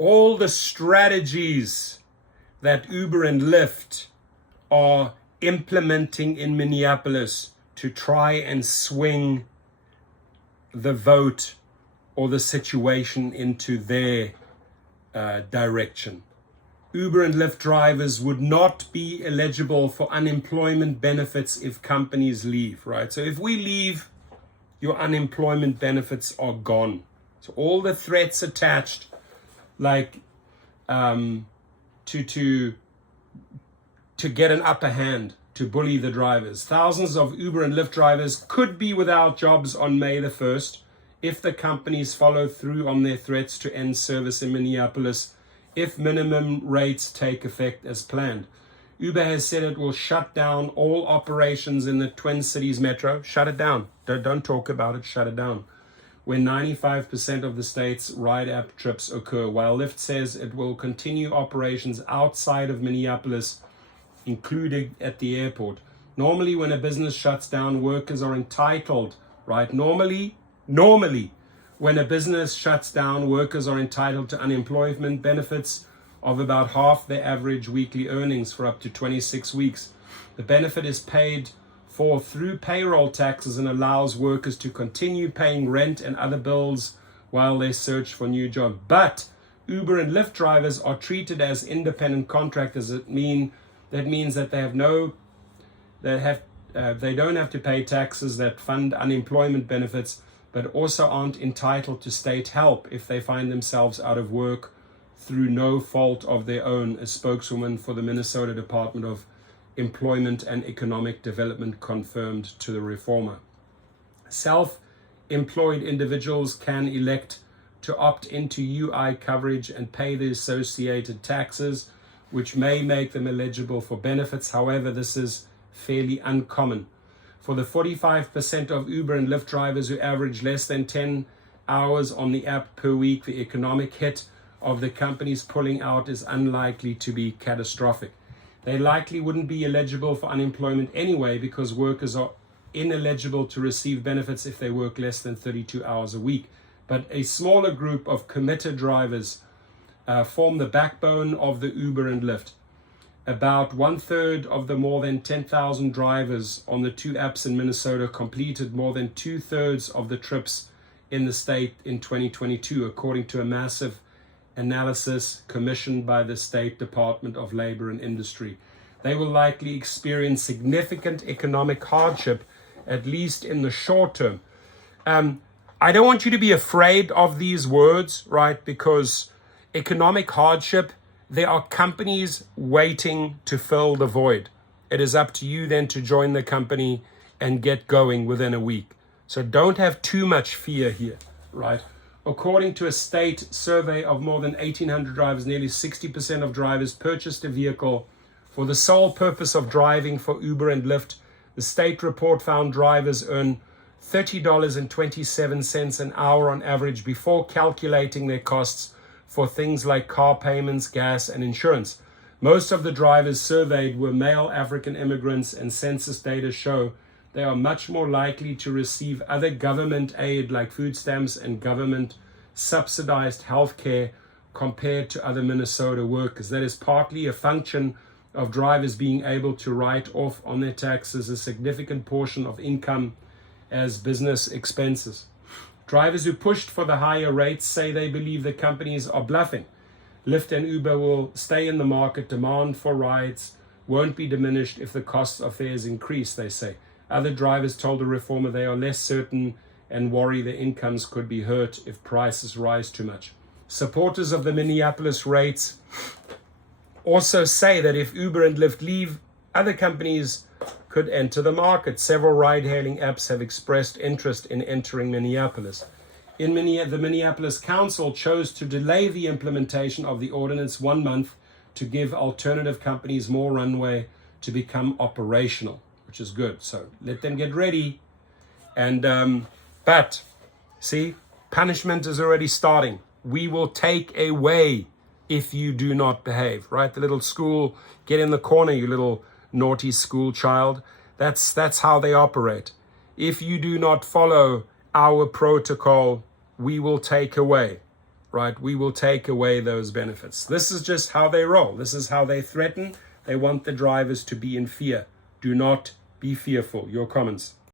all the strategies that Uber and Lyft are implementing in Minneapolis to try and swing the vote or the situation into their direction. Uber and Lyft drivers would not be eligible for unemployment benefits if companies leave, right? So if we leave, your unemployment benefits are gone. So all the threats attached, like to get an upper hand, to bully the drivers. Thousands of Uber and Lyft drivers could be without jobs on May the 1st if the companies follow through on their threats to end service in Minneapolis, if minimum rates take effect as planned. Uber has said it will shut down all operations in the Twin Cities metro. Shut it down. Don't talk about it, shut it down. When 95% of the state's ride app trips occur, while Lyft says it will continue operations outside of Minneapolis, including at the airport. Normally, when a business shuts down, workers are entitled, right? Normally, when a business shuts down, workers are entitled to unemployment benefits of about half their average weekly earnings for up to 26 weeks. The benefit is paid for through payroll taxes and allows workers to continue paying rent and other bills while they search for new jobs. But Uber and Lyft drivers are treated as independent contractors. That means that they don't have to pay taxes that fund unemployment benefits, but also aren't entitled to state help if they find themselves out of work through no fault of their own, a spokeswoman for the Minnesota Department of Employment and Economic Development confirmed to the Reformer. Self-employed individuals can elect to opt into UI coverage and pay the associated taxes, which may make them eligible for benefits. However, this is fairly uncommon. For the 45% of Uber and Lyft drivers who average less than 10 hours on the app per week, the economic hit of the companies pulling out is unlikely to be catastrophic. They likely wouldn't be eligible for unemployment anyway because workers are ineligible to receive benefits if they work less than 32 hours a week. But a smaller group of committed drivers form the backbone of the Uber and Lyft. About 1/3 of the more than 10,000 drivers on the two apps in Minnesota completed more than 2/3 of the trips in the state in 2022, according to a massive analysis commissioned by the State Department of Labor and Industry. They will likely experience significant economic hardship, at least in the short term. I don't want you to be afraid of these words, right? Because economic hardship, there are companies waiting to fill the void. It is up to you then to join the company and get going within a week. So don't have too much fear here, right? According to a state survey of more than 1,800 drivers, nearly 60% of drivers purchased a vehicle for the sole purpose of driving for Uber and Lyft. The state report found drivers earn $30.27 an hour on average before calculating their costs for things like car payments, gas, and insurance. Most of the drivers surveyed were male African immigrants, and census data show they are much more likely to receive other government aid like food stamps and government subsidized health care compared to other Minnesota workers. That is partly a function of drivers being able to write off on their taxes a significant portion of income as business expenses. Drivers who pushed for the higher rates say they believe the companies are bluffing. Lyft and Uber will stay in the market. Demand for rides won't be diminished if the costs of fares increase, they say. Other drivers told the Reformer they are less certain and worry their incomes could be hurt if prices rise too much. Supporters of the Minneapolis rates also say that if Uber and Lyft leave, other companies could enter the market. Several ride-hailing apps have expressed interest in entering Minneapolis. The Minneapolis Council chose to delay the implementation of the ordinance 1 month to give alternative companies more runway to become operational, which is good. So let them get ready. And but see, punishment is already starting. We will take away if you do not behave, right? The little school, get in the corner, you little naughty school child. That's how they operate. If you do not follow our protocol, we will take away. right? We will take away those benefits. This is just how they roll. This is how they threaten. They want the drivers to be in fear. Do not be fearful. Your comments.